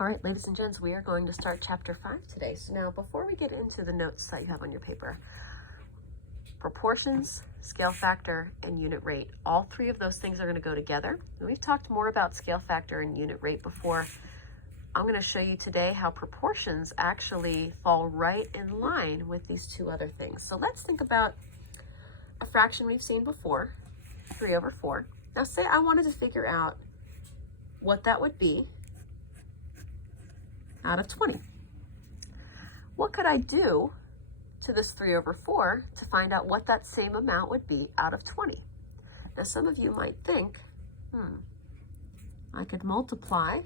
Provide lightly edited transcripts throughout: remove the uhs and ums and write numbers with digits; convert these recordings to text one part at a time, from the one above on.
All right, ladies and gents, we are going to start chapter 5 today. So now, before we get into the notes that you have on your paper, proportions, scale factor, and unit rate, all three of those things are going to go together. And we've talked more about scale factor and unit rate before. I'm going to show you today how proportions actually fall right in line with these two other things. So let's think about a fraction we've seen before, 3 over 4. Now say I wanted to figure out what that would be out of 20. What could I do to this 3 over 4 to find out what that same amount would be out of 20? Now some of you might think, I could multiply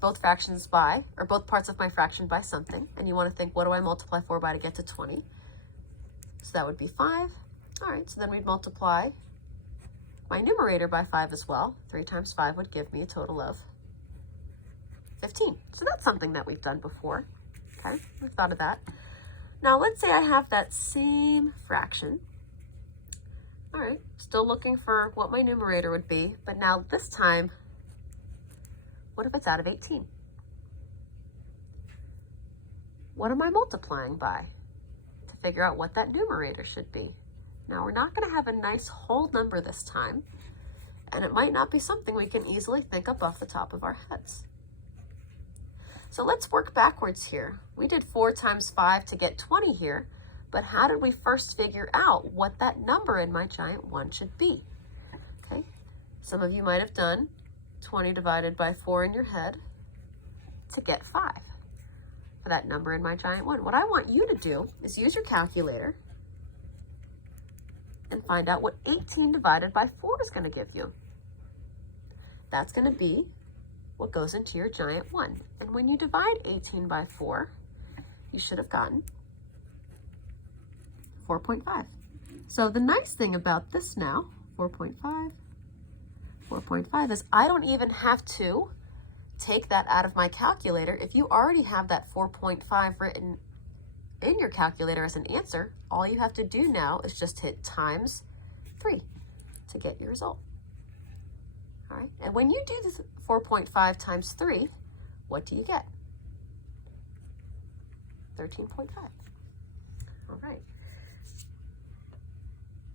both fractions by, or both parts of my fraction by something, and you want to think, what do I multiply 4 by to get to 20? So that would be 5. All right, so then we'd multiply my numerator by 5 as well. 3 times 5 would give me a total of 15. So that's something that we've done before. Okay, we've thought of that. Now let's say I have that same fraction. All right, still looking for what my numerator would be, but now this time, what if it's out of 18? What am I multiplying by to figure out what that numerator should be? Now we're not going to have a nice whole number this time, and it might not be something we can easily think up off the top of our heads. So let's work backwards here. We did 4 times 5 to get 20 here, but how did we first figure out what that number in my giant 1 should be? Okay, some of you might have done 20 divided by 4 in your head to get 5 for that number in my giant 1. What I want you to do is use your calculator and find out what 18 divided by 4 is going to give you. That's going to be what goes into your giant 1. And when you divide 18 by 4, you should have gotten 4.5. So the nice thing about this now, 4.5 is I don't even have to take that out of my calculator. If you already have that 4.5 written in your calculator as an answer, all you have to do now is just hit times 3 to get your result. All right, and when you do this 4.5 times 3, what do you get? 13.5. All right.